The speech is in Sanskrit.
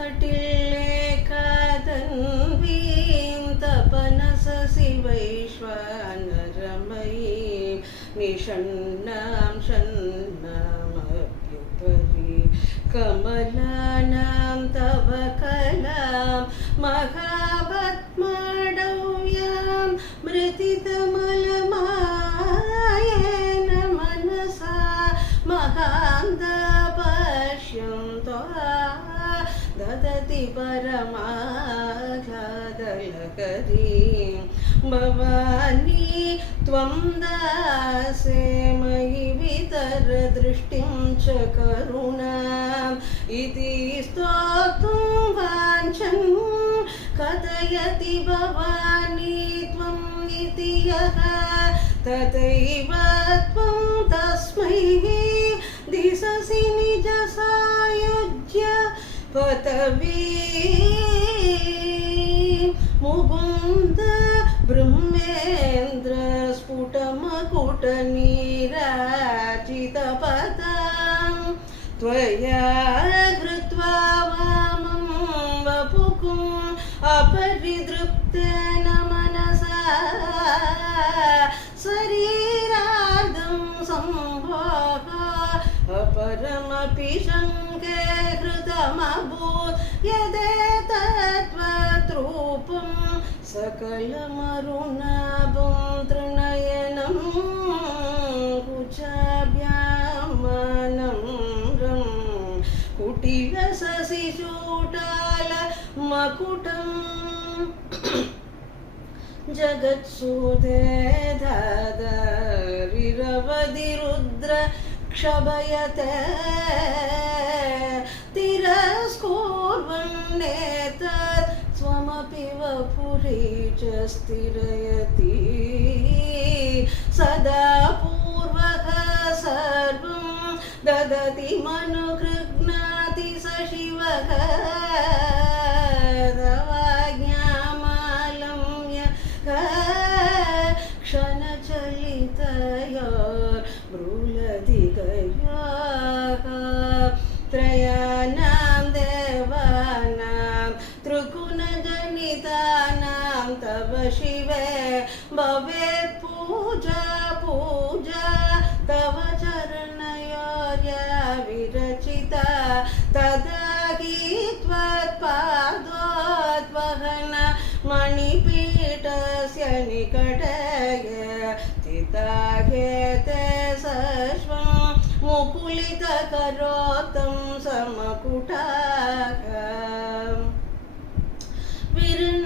तटिल्लेखादन्वीं तपनसशिवैश्वानरमयीं निषण्णां षण्णामप्युपरि कमलानां तव कलां महापद्मडव्यां मृतितमलमायेन मनसा महान्तपश्यन्तो ददति परमाघातलकरीं भवानी त्वं दासे मयि वितरदृष्टिं च करुणाम् इति स्तोतुं वाञ्छन् कथयति भवानी त्वम् इति यः तथैव त्वं तस्मै दिशसि निजसायुज्य पतवी मुकुन्द ब्रह्मेन्द्र स्फुटमकुटनीराजितपदां त्वया कृत्वा वामं वपुकुम् अपरिदृप्तेन मनसा शरीरार्धं सम्भोग अपरमपि शङ्के कृतमभूत् यदेतत्त्वरूपं सकलमरुणाभं त्रिनयनं कुचाभ्यामनं कुटिलशशिशूटाल मकुटम् जगत्सूदे धादरिरवधिरुद्र क्षभयते तिरस्कुर्वन्नेतत् स्वमपि वपुरी च स्थिरयति सदा पूर्वः सर्वं ददति मनुगृह्णाति स शिवः तवाज्ञामालम्य क्षणचलितयोर्मृलधिकयोः त्रयाणां देवानां त्रिगुणजनितानां तव शिवे भवेत् पूजा पूजा तव चरणयोर्या विरचिता तदा हि त्वत्पादोद्वहन मणिपीठस्य निकटे स्थिताह्येते सश्वं मुकुलितकरोतं समकुटा